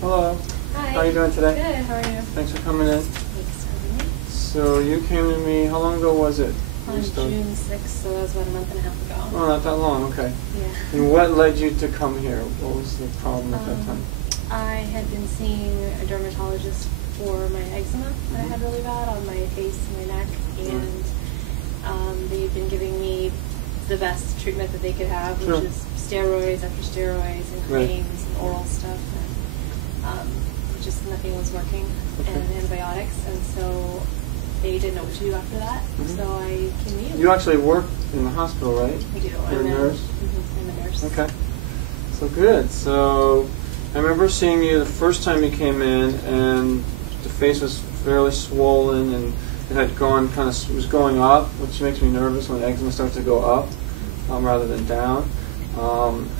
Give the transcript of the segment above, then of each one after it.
Hello. Hi. How are you doing today? Good, how are you? Thanks for coming in. Thanks for having me. So you came to me, how long ago was it? On June 6th, so that was about a month and a half ago. Oh, not that long, okay. Yeah. And what led you to come here? What was the problem at that time? I had been seeing a dermatologist for my eczema that I had really bad on my face and my neck, and they had been giving me the best treatment that they could have, which is steroids after steroids and creams and oral stuff, and just nothing was working, and antibiotics, and so they didn't know what to do after that, so I came to you. You actually work in the hospital, right? I do. You're a nurse? I'm a nurse. Okay. So good. So I remember seeing you the first time you came in, and the face was fairly swollen, and it had gone was going up, which makes me nervous when eczema starts to go up rather than down.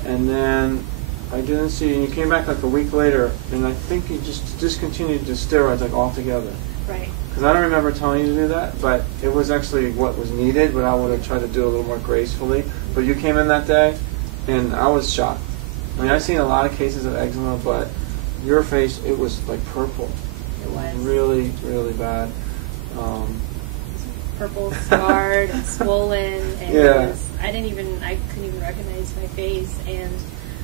And then I didn't see you, and you came back like a week later, and I think you just discontinued the steroids like altogether. Right. Because I don't remember telling you to do that, but it was actually what was needed, but I would have tried to do it a little more gracefully. But you came in that day, and I was shocked. I mean, I've seen a lot of cases of eczema, but your face, it was like purple. It was. Really, really bad. Purple, scarred, and swollen, and I couldn't even recognize my face, and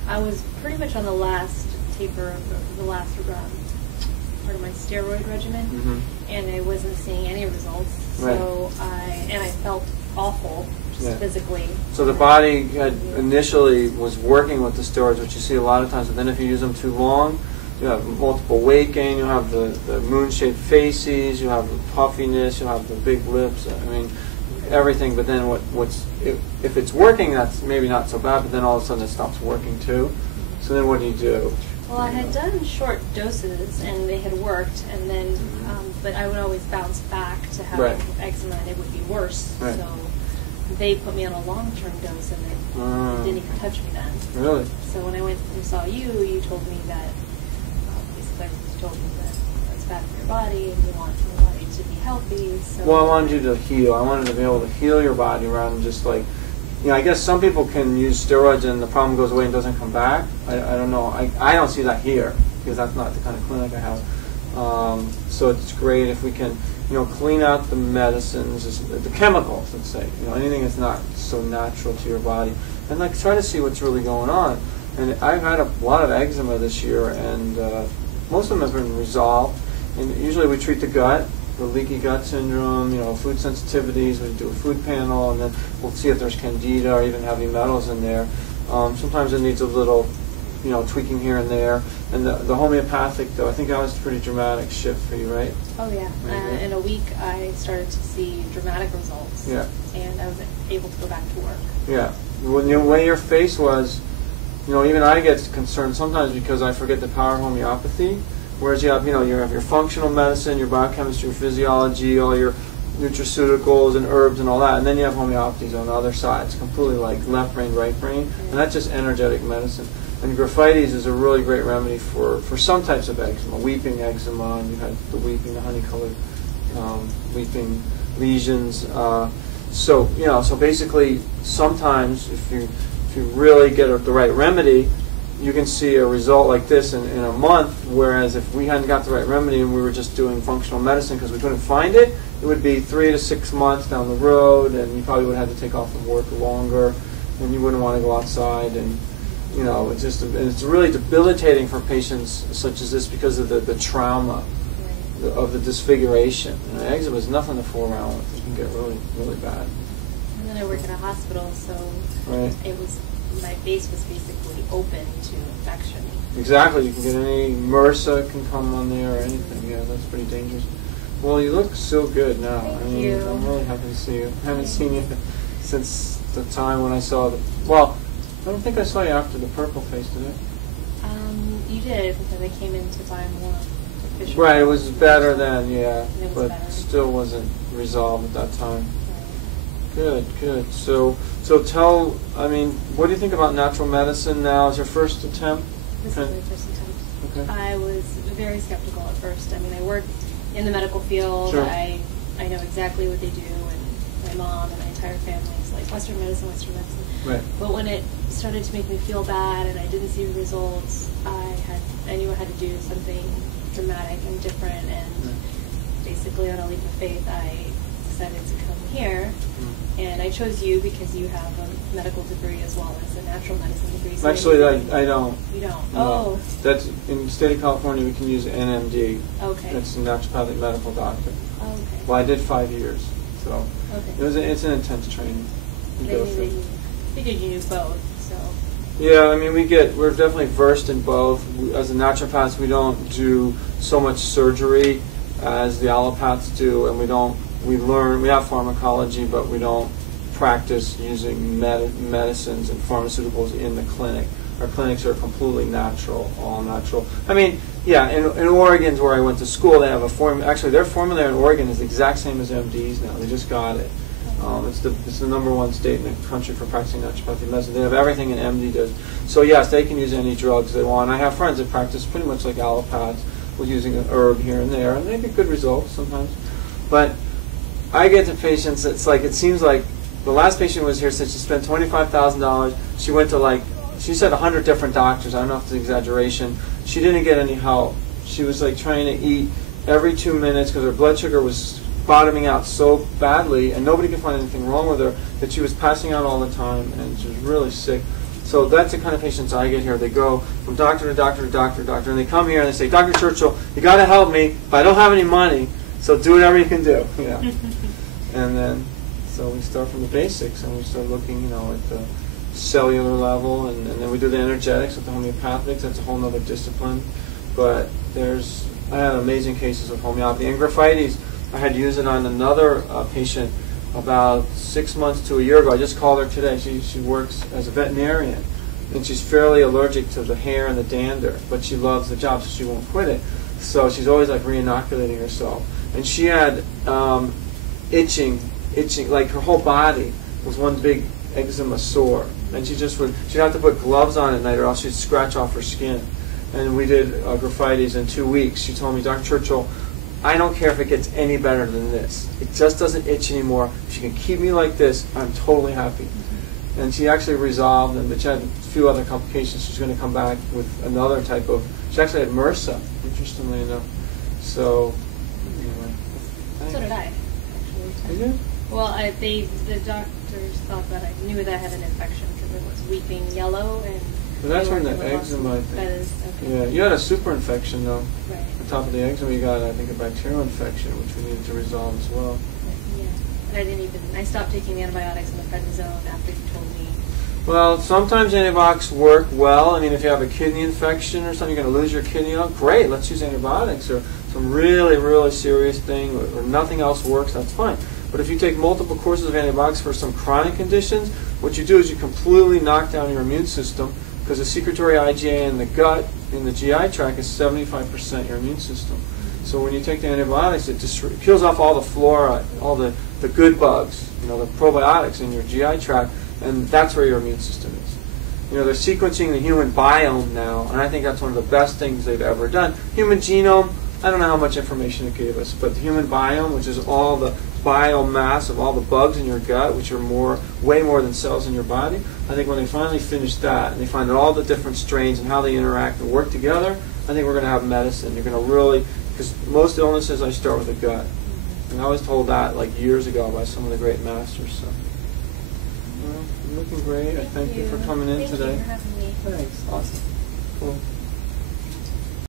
I was pretty much on the last taper of the last part of my steroid regimen, and I wasn't seeing any results. So I felt awful, just physically. So the body had initially was working with the steroids, which you see a lot of times, but then if you use them too long, you have multiple weight gain, you have the moon-shaped faces, you have the puffiness, you have the big lips, I mean, everything, but then if it's working, that's maybe not so bad, but then all of a sudden it stops working too. So then what do you do? Well, I had done short doses, and they had worked, and then, but I would always bounce back to having eczema, and it would be worse. So they put me on a long-term dose, and it didn't even touch me then. Really? So when I went and saw you, you told me that, basically you told me that it's bad for your body, and you want your body to be healthy. So well, I wanted you to heal. I wanted to be able to heal your body rather than just like, you know, I guess some people can use steroids and the problem goes away and doesn't come back. I don't know. I don't see that here because that's not the kind of clinic I have. So it's great if we can, clean out the medicines, the chemicals, let's say, anything that's not so natural to your body, and like try to see what's really going on. And I've had a lot of eczema this year, and most of them have been resolved. And usually we treat the gut. The leaky gut syndrome, food sensitivities, we do a food panel, and then we'll see if there's candida or even heavy metals in there. Sometimes it needs a little, tweaking here and there. And the homeopathic, though, I think that was a pretty dramatic shift for you, right? Oh, yeah. In a week, I started to see dramatic results. Yeah. And I was able to go back to work. Yeah. When the way your face was, even I get concerned sometimes because I forget the power of homeopathy. Whereas you have, you have your functional medicine, your biochemistry, your physiology, all your nutraceuticals and herbs and all that, and then you have homeopathy on the other side. It's completely like left brain, right brain, and that's just energetic medicine. And Graphites is a really great remedy for some types of eczema, weeping eczema, and you had the weeping, the honey-colored weeping lesions. So basically, sometimes if you really get the right remedy, you can see a result like this in a month, whereas if we hadn't got the right remedy and we were just doing functional medicine because we couldn't find it, it would be 3 to 6 months down the road, and you probably would have to take off from work longer, and you wouldn't want to go outside, and it's really debilitating for patients such as this because of the trauma of the disfiguration. And eczema is nothing to fool around with. It can get really, really bad. And then I work in a hospital, so it was. My face was basically open to infection. Exactly. You can get any MRSA can come on there or anything. Yeah, that's pretty dangerous. Well, you look so good now. Thank you. I'm really happy to see you. I haven't seen you since the time when I saw the... Well, I don't think I saw you after the purple face, did I? You did, because I came in to buy more official. Right, it was better then, yeah. But better. Still wasn't resolved at that time. Good, good. So tell, what do you think about natural medicine now? Is your first attempt? This is my first attempt. Okay. I was very skeptical at first. I worked in the medical field. Sure. I know exactly what they do, and my mom and my entire family is like Western medicine. Right. But when it started to make me feel bad and I didn't see results, I knew I had had to do something dramatic and different, and basically on a leap of faith, I decided to come here. And I chose you because you have a medical degree as well as a natural medicine degree. So actually, I don't. You don't? No. Oh. That's, in the state of California, we can use NMD. Okay. That's a naturopathic medical doctor. Okay. Well, I did 5 years, so okay. It's an intense training. I figured you knew both, so. Yeah, I mean, we're definitely versed in both. As a naturopaths, we don't do so much surgery as the allopaths do, and we have pharmacology, but we don't practice using medicines and pharmaceuticals in the clinic. Our clinics are completely natural, all natural. I mean, yeah, in Oregon's where I went to school, they have a formula. Actually, their formula in Oregon is the exact same as MD's now. They just got it. It's the #1 state in the country for practicing naturopathic medicine. They have everything an MD does. So yes, they can use any drugs they want. I have friends that practice pretty much like allopaths, with using an herb here and there, and they get good results sometimes. But I get to patients, it seems like the last patient was here said she spent $25,000. She went to she said 100 different doctors. I don't know if it's an exaggeration. She didn't get any help. She was trying to eat every 2 minutes because her blood sugar was bottoming out so badly, and nobody could find anything wrong with her, that she was passing out all the time, and she was really sick. So that's the kind of patients I get here. They go from doctor to doctor to doctor to doctor, and they come here and they say, Dr. Churchill, you got to help me, but I don't have any money, so do whatever you can do. Yeah. And then, so we start from the basics, and we start looking, at the cellular level, and then we do the energetics with the homeopathics. That's a whole other discipline. But I had amazing cases of homeopathy. And graphites, I had used it on another patient about 6 months to a year ago. I just called her today. She works as a veterinarian, and she's fairly allergic to the hair and the dander, but she loves the job, so she won't quit it. So she's always re-inoculating herself. And she had itching, her whole body was one big eczema sore. And she'd have to put gloves on at night, or else she'd scratch off her skin. And we did graphites in 2 weeks. She told me, Dr. Churchill, I don't care if it gets any better than this. It just doesn't itch anymore. If you can keep me like this, I'm totally happy. And she actually resolved, but she had a few other complications. She's going to come back with another type of, she actually had MRSA, interestingly enough. So, anyway. So did I, actually. Did you? Well, the doctors thought that I knew that I had an infection because it was weeping yellow, and but that's from the eczema, I think. That is, okay. Yeah, you had a super infection, though. Right. On top of the eczema, you got, I think, a bacterial infection, which we needed to resolve as well. Yeah. And I stopped taking the antibiotics and the prednisone after you told me. Well, sometimes antibiotics work well. I mean, if you have a kidney infection or something, you're going to lose your kidney. Great, let's use antibiotics. Or some really, really serious thing, or nothing else works, that's fine. But if you take multiple courses of antibiotics for some chronic conditions, what you do is you completely knock down your immune system, because the secretory IgA in the gut, in the GI tract, is 75% your immune system. So when you take the antibiotics, it just kills off all the flora, all the good bugs, the probiotics in your GI tract, and that's where your immune system is. They're sequencing the human biome now, and I think that's one of the best things they've ever done. Human genome, I don't know how much information it gave us, but the human biome, which is all the biomass of all the bugs in your gut, which are way more than cells in your body, I think when they finally finish that, and they find out all the different strains and how they interact and work together, I think we're going to have medicine. You're going to really, because most illnesses I start with the gut. And I was told that years ago by some of the great masters. So, well, you're looking great. I thank you for coming in today. Thank you for having me. Thanks. Awesome. Cool.